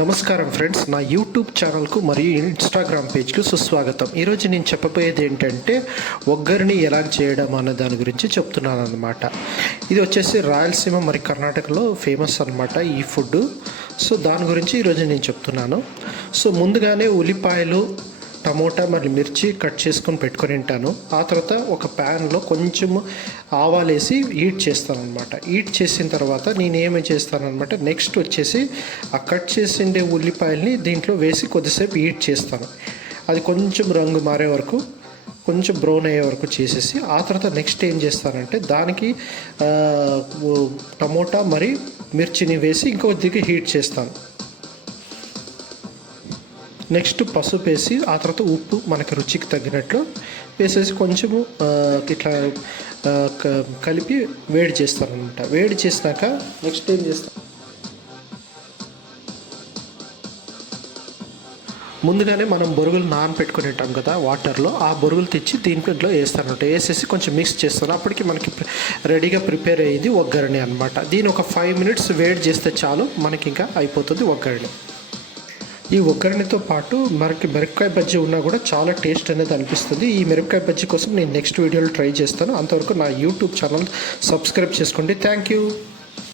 నమస్కారం ఫ్రెండ్స్, నా యూట్యూబ్ ఛానల్కు మరియు ఇన్స్టాగ్రామ్ పేజ్కు సుస్వాగతం. ఈరోజు నేను చెప్పబోయేది ఏంటంటే ఒగ్గరిని ఎలా చేయడం అనే దాని గురించి చెప్తున్నాను అనమాట. ఇది వచ్చేసి రాయలసీమ మరి కర్ణాటకలో ఫేమస్ అనమాట ఈ ఫుడ్. సో దాని గురించి ఈరోజు నేను చెప్తున్నాను. సో ముందుగానే ఉల్లిపాయలు, టమోటా మరియు మిర్చి కట్ చేసుకొని పెట్టుకొని ఉంటాను. ఆ తర్వాత ఒక ప్యాన్లో కొంచెం ఆవాలు వేసి హీట్ చేస్తాను అనమాట. హీట్ చేసిన తర్వాత నేను ఏమి చేస్తానమాట, నెక్స్ట్ వచ్చేసి ఆ కట్ చేసిండే ఉల్లిపాయల్ని దీంట్లో వేసి కొద్దిసేపు హీట్ చేస్తాను. అది కొంచెం రంగు మారే వరకు, కొంచెం బ్రౌన్ అయ్యే వరకు చేసేసి ఆ తర్వాత నెక్స్ట్ ఏం చేస్తానంటే దానికి టమోటా మరి మిర్చిని వేసి ఇంకొద్దిగా హీట్ చేస్తాను. నెక్స్ట్ పసుపు వేసి ఆ తర్వాత ఉప్పు మనకి రుచికి తగ్గినట్లు వేసేసి కొంచెము ఇట్లా కలిపి వేడి చేస్తాను అనమాట. వేడి చేసినాక నెక్స్ట్ ఏం చేస్తాను, ముందుగానే మనం బొరుగులు నానబెట్టుకుని ఉంటాం కదా వాటర్లో, ఆ బొరుగులు తెచ్చి దీంట్లో వేస్తాను అనమాట. వేసేసి కొంచెం మిక్స్ చేస్తాను. అప్పటికి మనకి రెడీగా ప్రిపేర్ అయ్యేది ఒగ్గరణి అనమాట. దీని ఒక 5 minutes వేడి చేస్తే చాలు, మనకి ఇంకా అయిపోతుంది ఒగ్గరణి. ఈ ఒగ్గరణితో పాటు మనకి మిరపకాయ బజ్జీ ఉన్నా కూడా చాలా టేస్ట్ అనేది అనిపిస్తుంది. ఈ మిరపకాయ బజ్జీ కోసం నేను నెక్స్ట్ వీడియోలో ట్రై చేస్తాను. అంతవరకు నా యూట్యూబ్ ఛానల్ సబ్స్క్రైబ్ చేసుకోండి. Thank you.